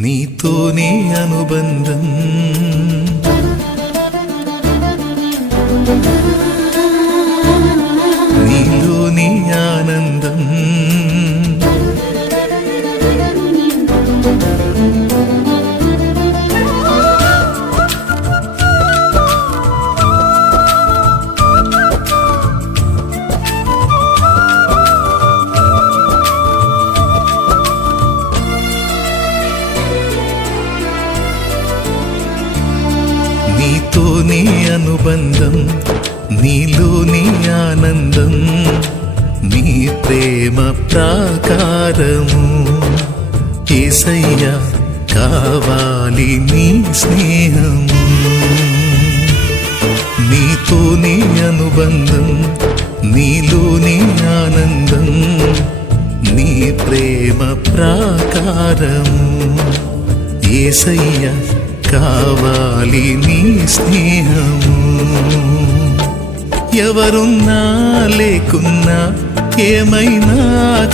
నీతోనే అనుబంధం నీలోని ఆనందం నీతోనే అనుబంధం నీలోని ఆనందం నీ ప్రేమ ప్రాకారము యేసయ్యా కావాలి నీ స్నేహము నీతోనే అనుబంధం నీలోని ఆనందం నీ ప్రేమ ప్రాకారము యేసయ్యా కావాలి నీ స్నేహము ఎవరున్నా లేకున్నా ఏమైనా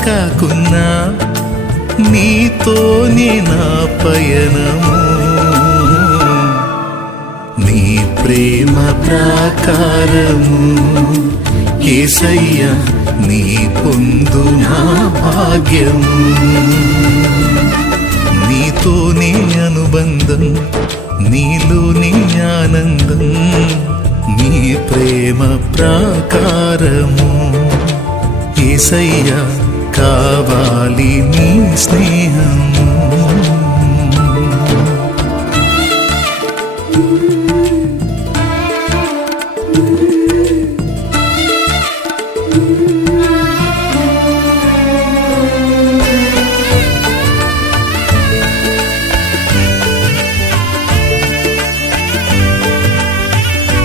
కాకున్నా నీతోనే నా పయనము నీ ప్రేమ ప్రాకారము యేసయ్యా నీ పొందు నా భాగ్యము నీతోనే అనుబంధం నీలోని ఆనందం నీ ప్రేమ ప్రాకారము యేసయ్యా కావాలి నీ స్నేహము